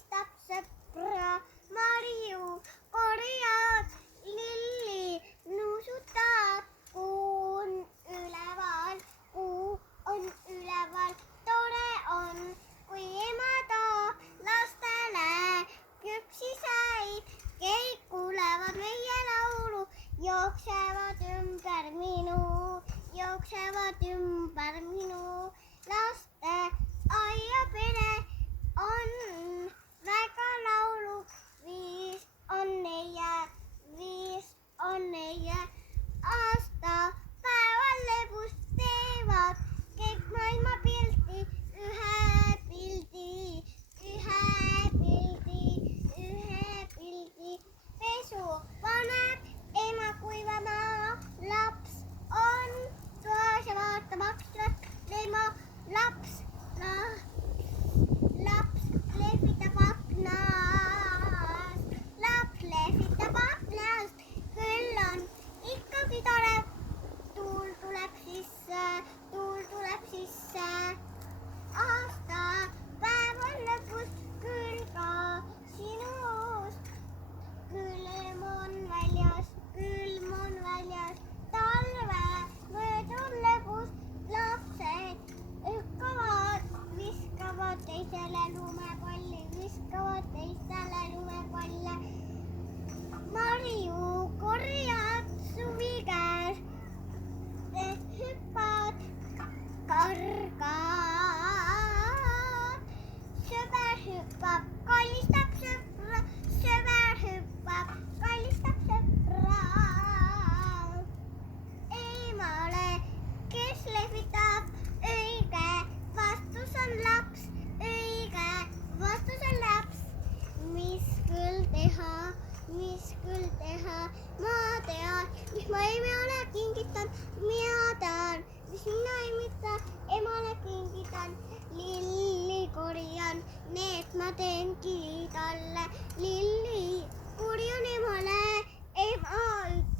Kolistab sõpra Marju, korjab lilli, nuusutab, kuu on üleval, tore on, kui ema toob lastele küpsiseid, kõik kuulevad meie laulu, jooksevad ümber minu, laste aiapere on väga lauluk, viis on neie, aastapäeval lebust teevad, kõik maailma pildi, ühe pildi, pesu paneb ema kuivama, laps on toas ja vaatab aknast, tema laps lehvitab aknast, küll on ikkagi tore, tuul tuleb sisse, aastapäev on lõpus, küll ka sinust, külm on väljas, talve möödun lõbus, lapsed hükkavad, viskavad teisele lumepalle. Marju korjad suvi käes, hüppad, kargad, sõber hüppab, kallistab sõpra, emale, kes lehvitab, õige vastus on laps, mis küll teha, ma tean, mis ma emale kingitan, mina tean, mis mina emale kingitan, lilli korjan, need ma teengi talle, lilli korjan emale, ema ütleb.